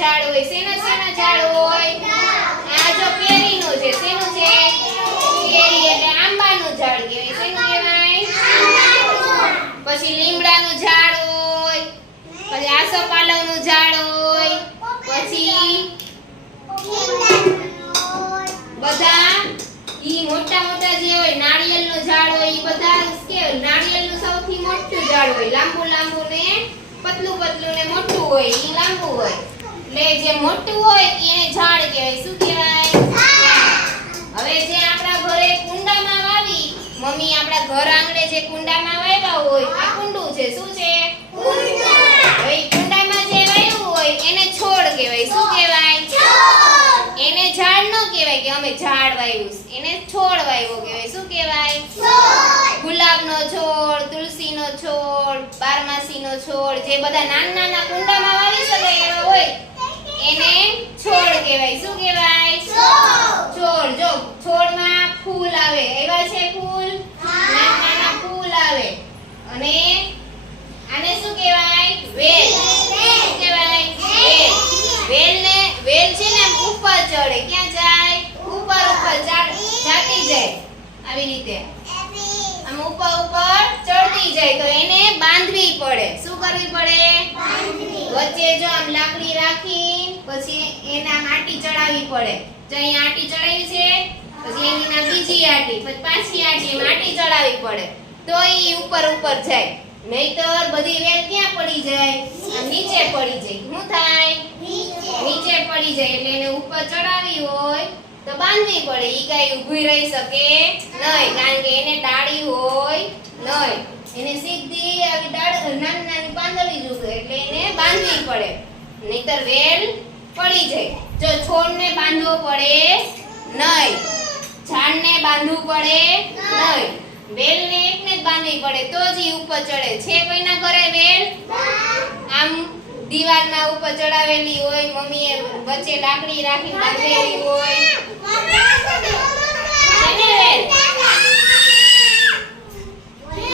હોય, શેના શેના ઝાડ હોય? આ જો કેરીનું છે, શેનું છે? કેરી એટલે આંબાનું ઝાડ કહેવાય. શેનું કહેવાય? પછી લીમડાનું ઝાડ હોય, પછી આસોપાલવનું ઝાડ હોય, પછી બધા ઈ મોટા મોટા જે હોય નાળિયેરનું ઝાડ હોય, ઈ બધા કે નાળિયેરનું સૌથી મોટું ઝાડ હોય, લાંબુ લાંબુ ને પતલું પતલું ને મોટું હોય, ઈ લાંબુ હોય. એટલે જે મોટું હોય એને ઝાડ કહેવાય. શું કહેવાય? હવે જે આપણા ઘરે કુંડામાં વાવી મમ્મી આપણા ઘર આંગણે જે કુંડામાં વાવ્યા હોય આ કુંડું છે. શું છે? હવે કુંડામાં જે વાવ્યું હોય એને છોડ કહેવાય. શું કહેવાય? એને ઝાડ ન કહેવાય કે અમે ઝાડ વાવ્યું એને છોડ વાવ્યો કહેવાય. શું કહેવાય? ગુલાબનો છોડ તુલસીનો છોડ બારમાસીનો છોડ જે બધા નાના નાના કુંડામાં વાવી શકાય એવા હોય એને છોડ કહેવાય શું કહેવાય છોડ જો છોડમાં ફૂલ આવે એવા છે ફૂલ નાના ફૂલ આવે. અને આને શું કહેવાય? વેલ. શું કહેવાય? વેલ. વેલને, વેલ છે ને ઉપર ચડે. ક્યાં જાય? ઉપર ઉપર જાતી જાય. આવી રીતે. આમ ઉપર ઉપર ચડતી જાય. તો એને બાંધવી પડે. શું કરવી પડે? વચ્ચે જો આમ લાકડી રાખી પછી એના આટી ચડાવવી પડે. જો અહીંયા આટી ચડાવી છે, પછી આટી પછી પાછી આટી માટી આટી ચડાવવી પડે. તો એ ઉપર ઉપર જાય. નહીતર બધી વેલ ક્યાં પડી જાય? નીચે પડી જાય. શું થાય? નીચે. પડી જાય એટલે એને ઉપર ચડાવી હોય તો બાંધવી પડે. ઈ કાંઈ ઊભી રહી શકે નહીં કારણ કે એને ડાળી હોય નહીં. એને સીધી આવી ડાળ નાની નાની પાંદડી જોશે એટલે એને બાંધવી પડે. નહીતર વેલ પડી જાય. જો છોડને બાંધવો પડે નહીં. બાંધવું પડે નહીં. વેલને એકને જ બાંધવી પડે, તો જ ઈ ઉપર ચડે. છે કોઈના ઘરે વેલ? આમ દિવાલમાં ઉપર ચડાવેલી હોય, મમ્મીએ વચ્ચે લાકડી રાખી બાંધેલી હોય. ને વેલ